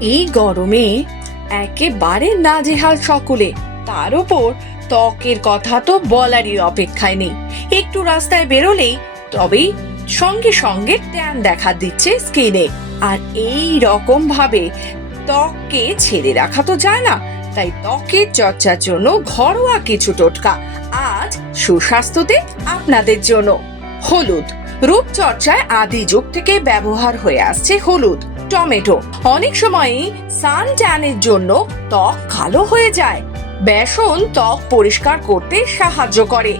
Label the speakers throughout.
Speaker 1: এই গরমে একেবারে নাজেহাল সকলে। তার ওপর ত্বকের কথা তো বলারই অপেক্ষায় নেই। একটু রাস্তায় বেরোলেই তবেই সঙ্গে সঙ্গে ট্যান দেখা দিচ্ছে স্কিনে। আর এই রকম ভাবে ত্বককে ছেড়ে রাখা তো যায় না, তাই ত্বকের চর্চার জন্য ঘরোয়া কিছু টোটকা। আজ সুস্বাস্থ্যতে আপনাদের জন্য। হলুদ। রূপচর্চায় আদি যুগ থেকে ব্যবহার হয়ে আসছে হলুদ। টমেটো। অনেক সময়ই সান ট্যানের জন্য ত্বক কালো হয়ে যায়। বেসন ত্বক পরিষ্কার করতে সাহায্য করে।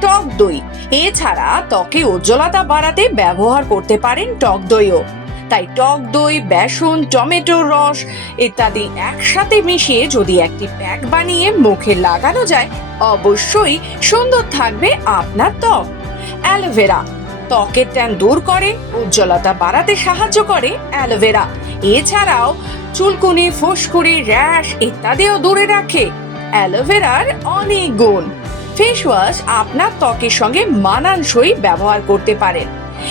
Speaker 1: টক দই। এছাড়া ত্বকে উজ্জ্বলতা বাড়াতে ব্যবহার করতে পারেন টক দইও। তাই টক দই, বেসন টমেটোর রস ইত্যাদি একসাথে মিশিয়ে যদি একটি প্যাক বানিয়ে মুখে লাগানো যায়, অবশ্যই সুন্দর থাকবে আপনার ত্বক। অ্যালোভেরা। ত্বকের ট্যান দূর করে, উজ্জ্বলতা বাড়াতে সাহায্য করে অ্যালোভেরা। এছাড়াও চুলকুনি, ফুসকুড়ি, র্যাশ ইত্যাদিও দূরে রাখে। অ্যালোভেরার অনেক গুণ। ফেস ওয়াশ আপনার ত্বকের সঙ্গে মানানসই ব্যবহার করতে পারেন।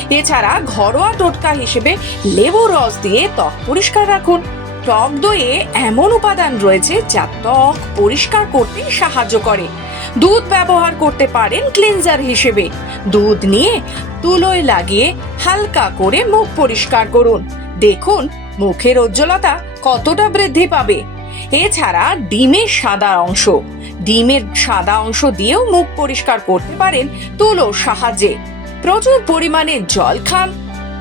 Speaker 1: এছাড়া ঘরোয়া টোটকা হিসেবে লেবু রস দিয়ে ত্বক পরিষ্কার রাখুন। টক দইয়ে এমন উপাদান রয়েছে যা ত্বক পরিষ্কার করতে সাহায্য করে। দুধ ব্যবহার করতে পারেন ক্লিনজার হিসেবে। দুধ নিয়ে তুলোয় লাগিয়ে হালকা করে মুখ পরিষ্কার করুন। দেখুন, মুখের উজ্জ্বলতা কতটা বৃদ্ধি পাবে। এছাড়া ডিমের সাদা অংশ। ডিমের সাদা অংশ দিয়েও মুখ পরিষ্কার করতে পারেন তুলোর সাহায্যে। প্রচুর পরিমাণে জল খান,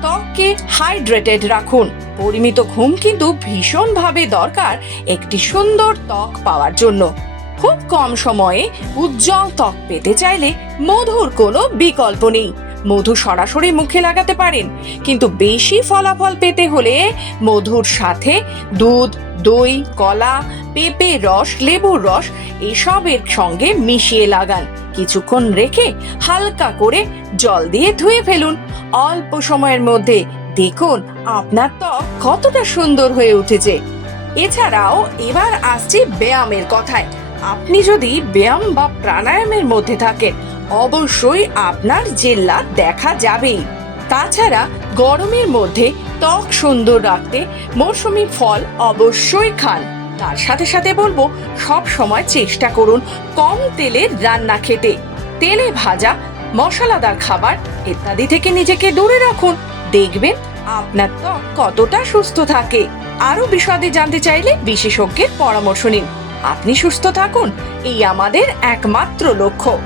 Speaker 1: ত্বককে হাইড্রেটেড রাখুন। পরিমিত ঘুম কিন্তু ভীষণভাবে দরকার একটি সুন্দর ত্বক পাওয়ার জন্য। খুব কম সময়ে উজ্জ্বল ত্বক পেতে চাইলে মধুর কোনো বিকল্প নেই। মধু সরাসরি মুখে লাগাতে পারেন। কিন্তু বেশি ফলাফল পেতে হলে মধুর সাথে দুধ, দই, কলা, পেঁপে রস, লেবুর রস এসবের সঙ্গে মিশিয়ে লাগান। কিছুক্ষণ রেখে হালকা করে জল দিয়ে ধুয়ে ফেলুন। অল্প সময়ের মধ্যে দেখুন আপনার ত্বক কতটা সুন্দর হয়ে উঠেছে। এছাড়াও এবার আসছে ব্যায়ামের কথায়। আপনি যদি ব্যায়াম বা প্রাণায়ামের মধ্যে থাকেন অবশ্যই আপনার জেল্লা দেখা যাবেই। তাছাড়া গরমের মধ্যে ত্বক সুন্দর রাখতে মৌসুমি ফল অবশ্যই খান। তার সাথে সাথে বলব, সব সময় চেষ্টা করুন কম তেলের রান্না খেতে। তেলে ভাজা, মশলাদার খাবার ইত্যাদি থেকে নিজেকে দূরে রাখুন। দেখবেন আপনার ত্বক কতটা সুস্থ থাকে। আরও বিশদে জানতে চাইলে বিশেষজ্ঞের পরামর্শ নিন। আপনি সুস্থ থাকুন, এই আমাদের একমাত্র লক্ষ্য।